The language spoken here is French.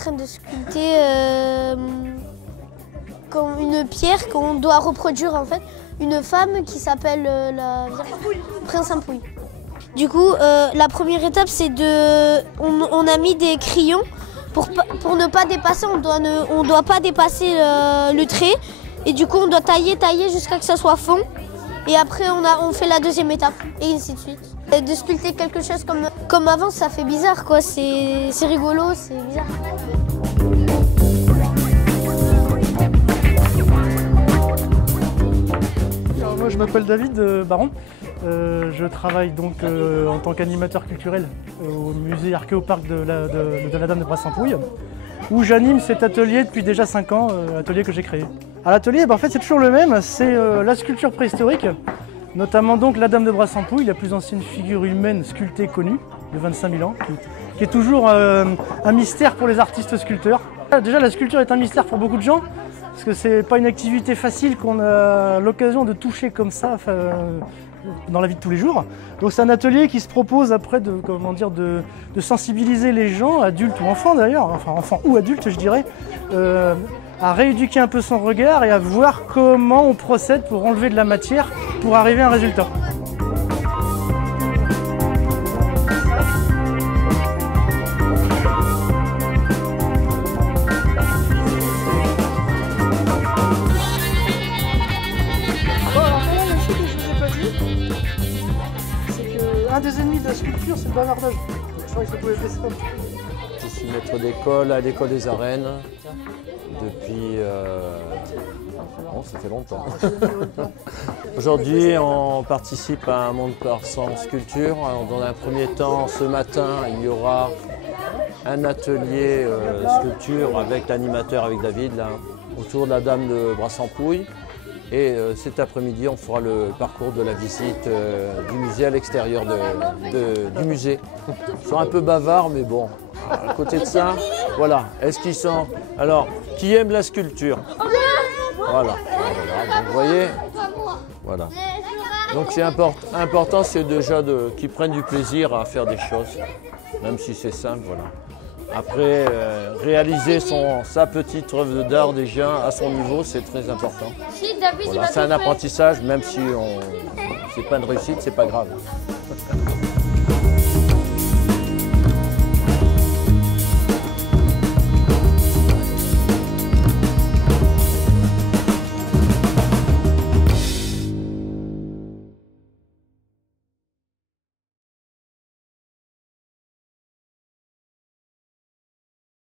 train de sculpter comme une pierre qu'on doit reproduire en fait. Une femme qui s'appelle Prince Ampouille. Du coup, la première étape, c'est on a mis des crayons pour ne pas dépasser. On doit pas dépasser le trait. Et du coup, on doit tailler jusqu'à ce que ça soit fond. Et après, on fait la deuxième étape, et ainsi de suite. Et de sculpter quelque chose comme avant, ça fait bizarre, quoi. C'est rigolo, c'est bizarre. Alors, moi, je m'appelle David Baron. Je travaille donc en tant qu'animateur culturel au musée Archéoparc de la Dame de Brasse-Saint-Pouille, où j'anime cet atelier depuis déjà 5 ans, atelier que j'ai créé. À l'atelier, en fait, c'est toujours le même, c'est la sculpture préhistorique, notamment donc la Dame de Brasse-Saint-Pouille, la plus ancienne figure humaine sculptée connue, de 25 000 ans, qui est toujours un mystère pour les artistes sculpteurs. Déjà, la sculpture est un mystère pour beaucoup de gens, parce que c'est pas une activité facile qu'on a l'occasion de toucher comme ça dans la vie de tous les jours. Donc c'est un atelier qui se propose après de sensibiliser les gens, adultes ou enfants d'ailleurs, enfin enfants ou adultes je dirais, à rééduquer un peu son regard et à voir comment on procède pour enlever de la matière pour arriver à un résultat. Un des ennemis de la sculpture, c'est le bavardage. Je crois que ça pouvait faire ça. Je suis maître d'école à l'école des arènes depuis... bon, ça fait longtemps. Aujourd'hui, on participe à un monde par sans sculpture. Alors, dans un premier temps, ce matin, il y aura un atelier sculpture avec l'animateur, avec David, là, autour de la Dame de Brasse-Saint-Pouille. Et cet après-midi, on fera le parcours de la visite du musée à l'extérieur du musée. Ils sont un peu bavards, mais bon, à côté de ça, voilà. Est-ce qu'ils sont... Alors, qui aime la sculpture? Voilà. Donc, vous voyez, voilà. Donc c'est important, c'est déjà qu'ils prennent du plaisir à faire des choses, même si c'est simple, voilà. Après, réaliser sa petite œuvre d'art déjà à son niveau, c'est très important. Voilà, c'est un apprentissage, même si c'est pas une réussite, c'est pas grave.